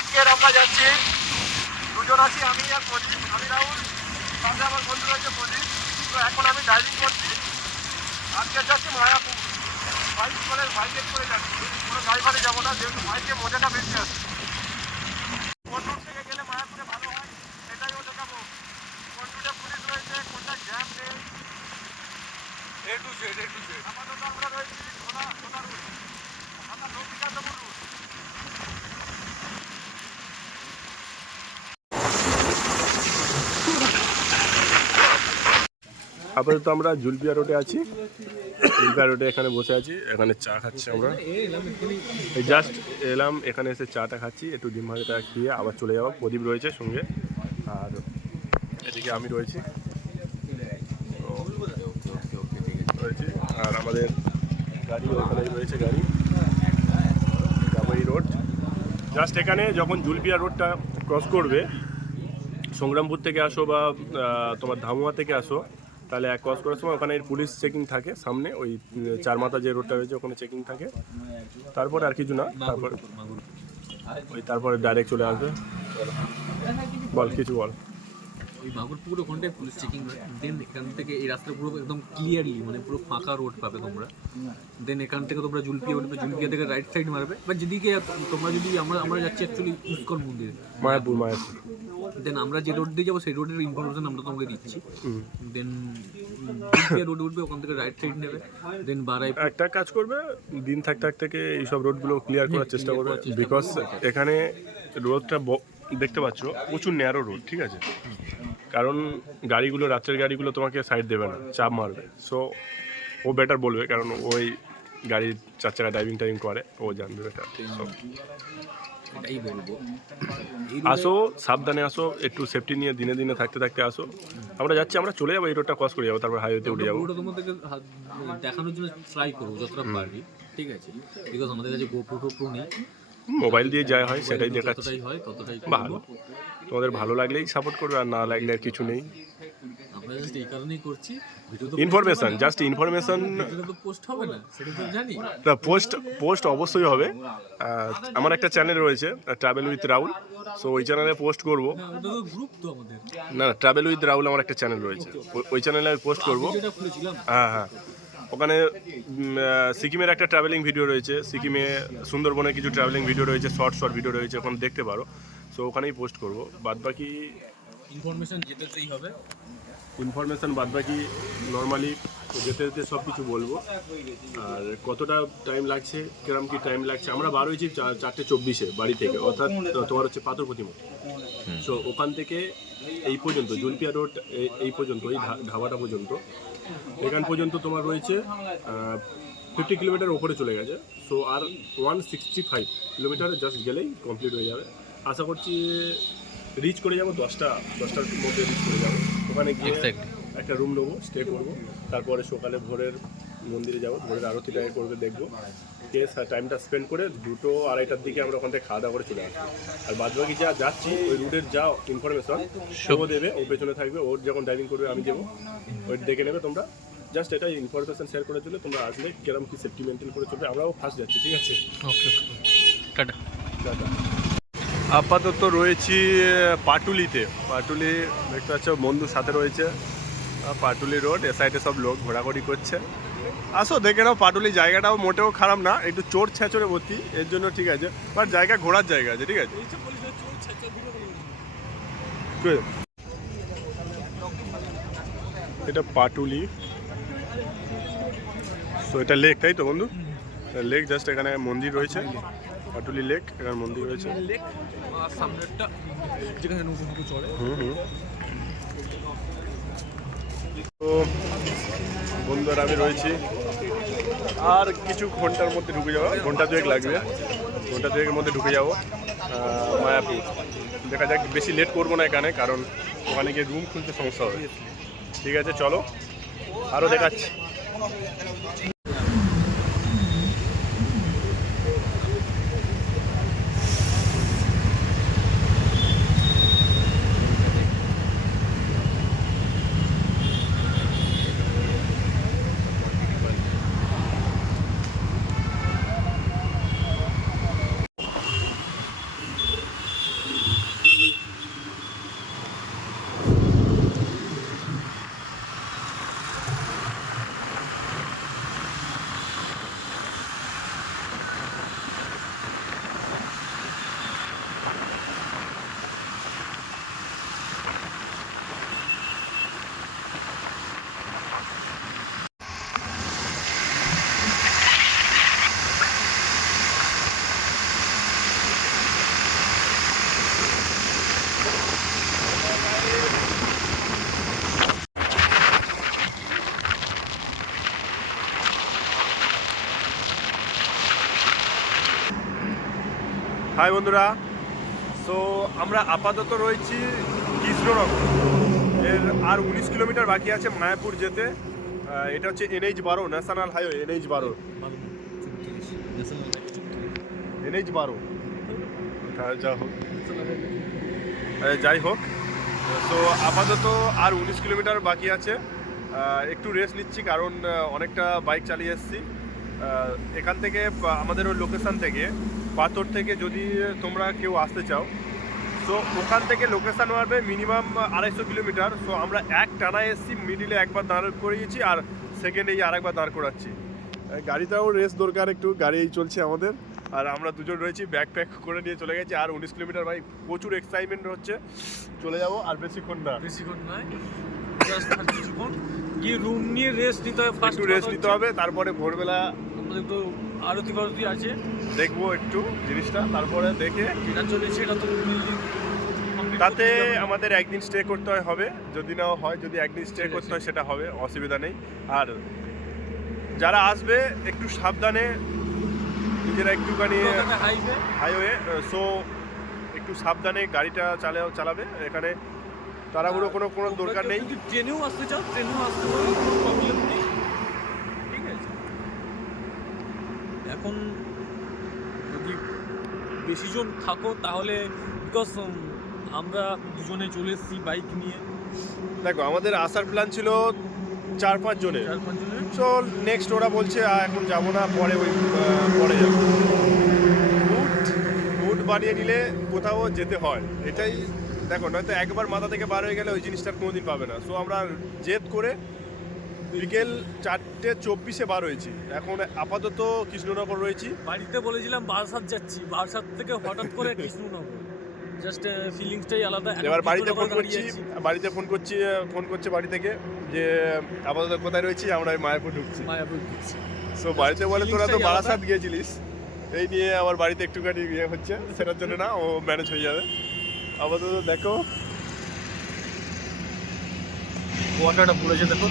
আজকের আমরা যাচ্ছি, দুজন আছি, আমি আর প্রদীপ, আমি রাহুল, সাথে আমার বন্ধু রয়েছে প্রদীপ। তো এখন আমি ড্রাইভিং করছি। আজকে যাচ্ছি মায়াপুর, বাইকে করে যাচ্ছি, কোনো ড্রাইভারে যাবো না, যেহেতু বাইকে মজাটা বেশি আছে। কোন রুট থেকে গেলে মায়াপুরে ভালো হয় সেটাইও দেখাবো। কোন রুটে পুলিশ রয়েছে, কোনটা জ্যাম নেই, এ টু জেড। আপাতত আমরা রয়েছি সোনা রুট, আমরা নৌকান্তপুর রুট। আপাতত আমরা জুলপিয়া রোডে আছি, জুলপিয়া রোডে এখানে বসে আছি, এখানে চা খাচ্ছি আমরা। এই জাস্ট এলাম, এখানে এসে চাটা খাচ্ছি, একটু ডিম ভাজাটা খেয়ে আবার চলে যাবো। প্রদীপ রয়েছে সঙ্গে, আর এদিকে আমি রয়েছি, আর আমাদের গাড়ি ওখানে রয়েছে, গাড়ি যাবো এই রোড। জাস্ট এখানে যখন জুলপিয়া রোডটা ক্রস করবে, সংগ্রামপুর থেকে আসো বা তোমার ধামুয়া থেকে আসো, তাহলে এক ক্রস করার সময় ওখানে পুলিশ চেকিং থাকে সামনে, ওই চারমাথা যে রোডটা রয়েছে ওখানে চেকিং থাকে। তারপরে আর কিছু না, তারপরে ডাইরেক্ট চলে আসবে। বল, কিছু বল। ওই মাগুরপুর ওখানটায় পুলিশ চেকিং হয়। দেন এখান থেকে এই রাস্তা পুরো একদম ক্লিয়ারলি, মানে পুরো ফাঁকা রোড পাবে তোমরা। দেন এখান থেকে তোমরা জুলপিয়া উঠবে, জুলপিয়া থেকে রাইট সাইড মারবে, বা যেদিকে তোমরা যদি আমরা যাচ্ছি অ্যাকচুয়ালি ইস্কন মন্দির, মায়াপুর। দেন আমরা যে রোড দিয়ে যাবো সেই রোডের ইনফরমেশন আমরা তোমাকে দিচ্ছি। দেন জুলপিয়া রোড উঠবে, ওখান থেকে রাইট সাইড নেবে, দেন বারাই একটা কাজ করবে, দিন থাকতে থেকে এইসব রোডগুলো ক্লিয়ার করার চেষ্টা করবে, বিকজ এখানে রোডটা দেখতে পাচ্ছ প্রচুর ন্যারো রোড, ঠিক আছে? কারণ গাড়িগুলো, রাত্রের গাড়িগুলো তোমাকে সাইড দেবে না, চাপ মারবে। সো ও বেটার বলবে, কারণ ওই গাড়ির 4 চাকা ড্রাইভিং করে, ও জানবে বেটার। এটাই বলবো, আসো, সাবধানে আসো, একটু সেফটি নিয়ে দিনে দিনে থাকতে আসো। আমরা যাচ্ছি, আমরা চলে যাবো, এই রোডটা ক্রস করে যাবো, তারপর হাইওয়েতে উঠে যাবো। পুরোটা তোমাদেরকে দেখানোর জন্য ট্রাই করবো যতটা পারবি, ঠিক আছে? বিকজ আমাদের কাছে গোপ্রো নেই, মোবাইল দিয়ে যা হয় সেটাই দেখাচ্ছি। যতটাই হয় ততটাই ভালো, তোমাদের ভালো লাগলেই সাপোর্ট করবে, আর না লাগলে আর কিছু নেই। আমরা জাস্ট এই কারণেই করছি, ইনফরমেশন, জাস্ট ইনফরমেশন। তো পোস্ট হবে না সেটা তো জানি। পোস্ট অবশ্যই হবে। আমার একটা চ্যানেল রয়েছে, ট্রাভেল উইথ রাহুল, সো ওই চ্যানেলে পোস্ট করব। ওটা তো গ্রুপ তো আমাদের। না, ট্রাভেল উইথ রাহুল আমার একটা চ্যানেল রয়েছে, ওই চ্যানেলে আমি পোস্ট করব। যেটা খুলেছিলাম, হ্যাঁ, ওখানে সিকিমের একটা ট্রাভেলিং ভিডিও রয়েছে, সিকিমে সুন্দরবনের কিছু ট্রাভেলিং ভিডিও রয়েছে, শর্ট ভিডিও রয়েছে, ওখানে দেখতে পারো। সো ওখানেই পোস্ট করব। বাদবাকি ইনফরমেশন যেটাতেই হবে, বাদবাকি নর্মালি যেতে সব কিছু বলবো। আর কতটা টাইম লাগছে, কিরম কি টাইম লাগছে, আমরা বার হয়েছি 4:24 বাড়ি থেকে, অর্থাৎ তোমার হচ্ছে পাথর প্রতিমা। সো ওখান থেকে এই পর্যন্ত জুলপিয়া রোড, এই পর্যন্ত, এই ধাবাটা পর্যন্ত, এখান পর্যন্ত তোমার রয়েছে 50 কিলোমিটার ওপরে চলে গেছে। সো আর 165 কিলোমিটার জাস্ট গেলেই কমপ্লিট হয়ে যাবে। আশা করছি রিচ করে যাবো 10টার মধ্যে রিচ করে যাবো। ওখানে গিয়ে একটা রুম নেবো, স্টে করবো, তারপরে সকালে ভোরের মন্দিরে যাবো, ভোরের আরতিটা করবে, দেখবো, টাইমটা স্পেন্ড করে 2-2:30টার দিকে আমরা ওখান থেকে খাওয়া দাওয়া করে চলে আসবো। আর বাদবাকি যা যাচ্ছি, ওই রুটের যা ইনফরমেশন সেও দেবে, ও পেছনে থাকবে, ওর যখন ড্রাইভিং করবে আমি দেবো, ওই দেখে নেবে তোমরা। জাস্ট এটা ইনফরমেশন শেয়ার করার জন্য, তোমরা আসলে কিরম কি সেফটি মেনটেন করে চলবে। আমরাও ফার্স্ট যাচ্ছি, ঠিক আছে? ওকে, টাটা। আপাতত রয়েছি পাটুলিতে। পাটুলি দেখতে পাচ্ছ, বন্ধুর সাথে রয়েছে। পাটুলি রোড, এ সাইডে সব লোক ঘোরাঘুরি করছে। আসো দেখে নাও, পাটুলি জায়গাটাও মোটেও খারাপ না, একটু চোর ছেঁচড়ে ভর্তি, এর জন্য ঠিক আছে, বাট জায়গা ঘোরার জায়গা আছে, ঠিক আছে? এটা পাটুলি। তো এটা লেক, তাই তো বন্ধু? লেক, জাস্ট এখানে মন্দির রয়েছে, পাটুলি লেক, এখানে মন্দির রয়েছে। সামনেরটা যেখানে নৌকো চড়ে। তো বন্ধুরা, আমি রয়েছি, আর কিছু ঘন্টার মধ্যে ঢুকে যাবো, ঘন্টা দুয়েক লাগবে, ঘন্টা দুয়েকের মধ্যে ঢুকে যাবো মায়াপুর। দেখা যাক, বেশি লেট করবো না এখানে, কারণ ওখানে গিয়ে রুম খুলতে সমস্যা হবে। ঠিক আছে, চলো আরও দেখাচ্ছি। হাই বন্ধুরা, সো আমরা আপাতত রয়েছি কৃষ্ণনগর। এর আর 19 কিলোমিটার বাকি আছে মায়াপুর যেতে। এটা হচ্ছে NH-12 national highway, NH-12 NH-12 যাই হোক। তো আপাতত আর 19 কিলোমিটার বাকি আছে। একটু রেস্ট নিচ্ছি কারণ অনেকটা বাইক চালিয়ে এসেছি। এখান থেকে আমাদের ওই লোকেশান থেকে পাথর থেকে যদি তোমরা কেউ আসতে চাও, সো ওখান থেকে লোকেশান মারবে মিনিমাম 250 কিলোমিটার। সো আমরা এক টানা এসেছি, মিডিলে একবার দাঁড় করিয়েছি আর সেকেন্ডে আরেকবার দাঁড় করাচ্ছি। গাড়িটাও রেস্ট দরকার, একটু গাড়ি চলছে আমাদের। আর আমরা দুজন রয়েছি, ব্যাগ প্যাক করে নিয়ে চলে গেছি। আর 19 কিলোমিটার ভাই প্রচুর এক্সাইটমেন্ট হচ্ছে, চলে যাবো। আর বেশিক্ষণ নয়, জাস্ট আর কিছুক্ষণ গিয়ে রুম নিয়ে রেস্ট নিতে হবে। ফার্স্ট একটু রেস্ট নিতে হবে, তারপরে ভোরবেলা আমাদের তো আরতি ফারতি আছে, দেখবো একটু জিনিসটা, তারপরে দেখে যেটা চলেছে সেটা তো তাতে আমাদের একদিন স্টে করতে হবে। যদি না হয়, যদি একদিন স্টে করতে হয় সেটা হবে, অসুবিধা নেই। আর যারা আসবে একটু সাবধানে, নিজেরা একটুখানি হাইওয়ে, সো একটু সাবধানে গাড়িটা চালাবে। এখানে তাড়াহুড়ো কোনো দরকার নেই। যদি ট্রেনেও আসতে চাও ট্রেনেও আসতে পারো, কোনো প্রবলেম নেই, ঠিক আছে। এখন যদি বেশি জন থাকো তাহলে, বিকজ আমরা দুজনে চলে এসেছি বাইক নিয়ে। দেখো আমাদের আসার প্ল্যান ছিল 4-5 জনের। সো নেক্সট ওরা বলছে এখন যাবো না, পরে পরে যাবো। মুড বানিয়ে নিলে কোথাও যেতে হয়, এটাই। দেখো নয়তো একবার মাথা থেকে বার হয়ে গেলে ওই জিনিসটার কোনোদিন পাবে না। সো আমরা জেদ করে বিকেল 4:24 বার হয়েছি। এখন আপাতত কৃষ্ণনগর রয়েছি। বাড়িতে বলেছিলাম বারাসাত যাচ্ছি, বারাসাত থেকে হঠাৎ করে কৃষ্ণনগর, জাস্ট ফিলিংসটাই আলাদা। এবার বাড়িতে ফোন করছে বাড়ি থেকে যে আপাতত কোথায় রয়েছি, আমরা মায়াপুর ঢুকছি। সো বাড়িতে বলে তোরা তো বারাসাত গিয়েছিলিস, এই নিয়ে আমার বাড়িতে একটুখানি ইয়ে হচ্ছে, সেটার জন্য না, ও ম্যানেজ হয়ে যাবে। আপাতত দেখো ওয়াটারটা পড়েছে, দেখো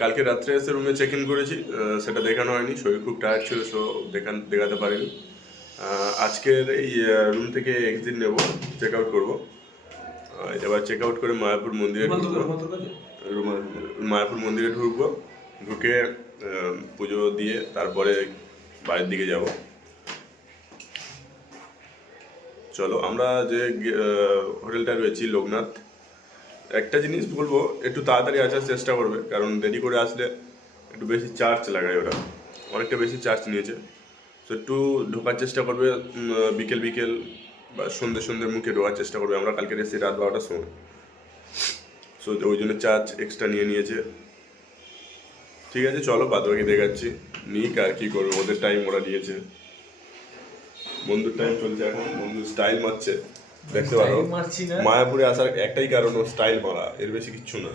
কালকে রাত্রে এসে রুমে চেক ইন করেছি, সেটা দেখানো হয়নি, শরীর খুব টায়ার্ড ছিল, সো দেখাতে পারিনি। আজকের এই রুম থেকে এক্সিট নেব, চেক আউট করবো। এবার চেক আউট করে মায়াপুর মন্দিরে ঢুকবো, ঢুকে পুজো দিয়ে তারপরে বাড়ির দিকে যাব। চলো, আমরা যে হোটেলটা রয়েছি লোকনাথ, একটা জিনিস বলবো, একটু তাড়াতাড়ি আসার চেষ্টা করবে, কারণ দেরি করে আসলে একটু বেশি চার্জ লাগায়, ওরা অনেকটা বেশি চার্জ নিয়েছে। তো একটু ঢোকার চেষ্টা করবে বিকেল বা সন্ধ্যের মুখে ঢোকার চেষ্টা করবে। আমরা কালকে এসেছি রাত 12টার সময়, সো ওই জন্য চার্জ এক্সট্রা নিয়েছে। ঠিক আছে, চলো বাদবাকি দেখাচ্ছি। নিক আর কি করবে, ওদের টাইম ওরা নিয়েছে, বন্ধুর টাইম চলছে এখন, বন্ধু স্টাইল মারছে, দেখতে পারো। মায়াপুরে আসার একটাই কারণ, ও স্টাইল মারা, এর বেশি কিচ্ছু না।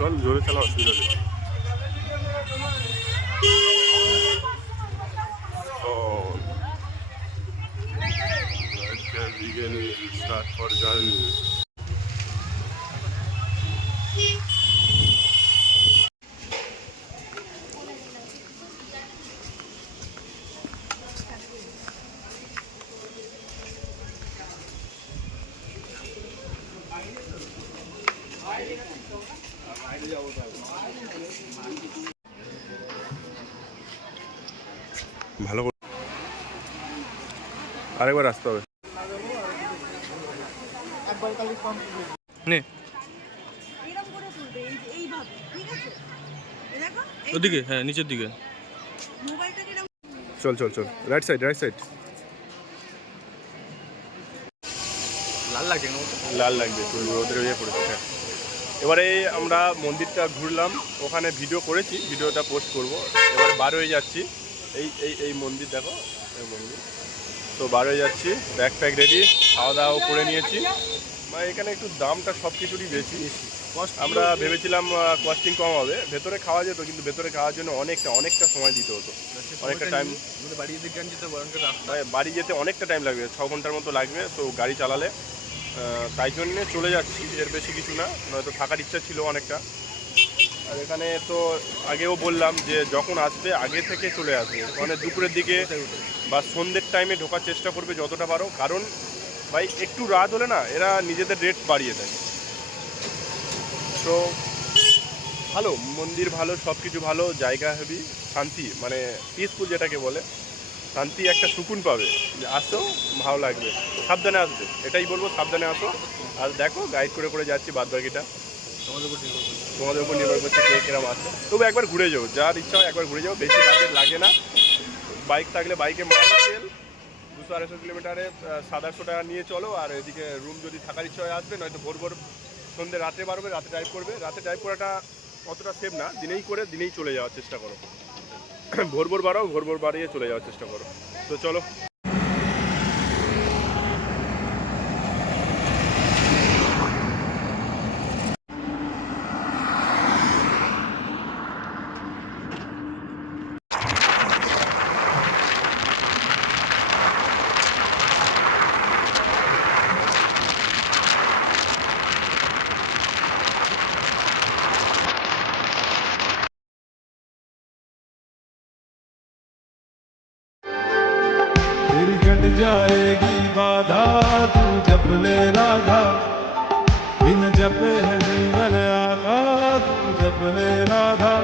চল জোরে চালা, অসুবিধা নেই। Start for journey. ভালো করে আরেকবার আসতে হবে। ওদিকে, হ্যাঁ নিচের দিকে। চল রাইট সাইড লাল লাগবে, ওদের ইয়ে পড়েছে। হ্যাঁ, এবারে আমরা মন্দিরটা ঘুরলাম, ওখানে ভিডিও করেছি, ভিডিওটা পোস্ট করব। এবার বার হয়ে যাচ্ছি, এই মন্দির দেখো, এই মন্দির। তো বার হয়ে যাচ্ছি, ব্যাগ প্যাক রেডি, খাওয়া দাওয়া করে নিয়েছি। মানে এখানে একটু দামটা সব কিছুরই বেশি। আমরা ভেবেছিলাম কস্টিং কম হবে, ভেতরে খাওয়া যেত, কিন্তু ভেতরে খাওয়ার জন্য অনেকটা সময় দিতে হতো। অনেকটা টাইম, আমাদের বাড়ি যেতে গান যেতে ভয়ঙ্কর রাস্তা। বাড়ি যেতে অনেকটা টাইম লাগবে, 6 ঘন্টার মতো লাগবে তো গাড়ি চালালে। তাই জন্যে চলে যাচ্ছি, এর বেশি কিছু না, নয়তো থাকার ইচ্ছা ছিল অনেকটা। আর এখানে তো আগেও বললাম যে যখন আসবে আগে থেকে চলে আসবে, মানে দুপুরের দিকে বা সন্ধ্যের টাইমে ঢোকার চেষ্টা করবে যতটা পারো, কারণ ভাই একটু রাত হলে না এরা নিজেদের রেট বাড়িয়ে দেয়। তো ভালো মন্দির, ভালো সব কিছু ভালো, জায়গা হেবি, শান্তি মানে পিসফুল যেটাকে বলে, শান্তি, একটা সুকুন পাবে। যে আসো ভালো লাগবে, সাবধানে আসবে, এটাই বলবো, সাবধানে আসো। আর দেখো গাইড করে করে যাচ্ছি, বাদ বাকিটা তোমাদের উপর নির্ভর করছে কে কিরম আসবে। তবু একবার ঘুরে যাও, যার ইচ্ছা হয় একবার ঘুরে যাও, বেশি বাজেট লাগে না। বাইক থাকলে বাইকে মারো তেল, 200-250 কিলোমিটারে 700-800 টাকা নিয়ে চলো। আর এদিকে রুম যদি থাকার ইচ্ছা হয় আসবে, নয়তো ভোর ভোর সন্ধ্যে রাতে বাড়বে, রাতে ড্রাইভ করবে। রাতে ড্রাইভ করাটা অতটা সেফ না, দিনেই করে দিনেই চলে যাওয়ার চেষ্টা করো। ভোর ভোর বাড়াও, ভোর ভোর বাড়িয়ে চলে যাওয়ার চেষ্টা করো। তো চলো। फिर कट जाएगी बाधा, तू जप ले राधा, बिन जपे है जीवन आगा, तू जप ले राधा।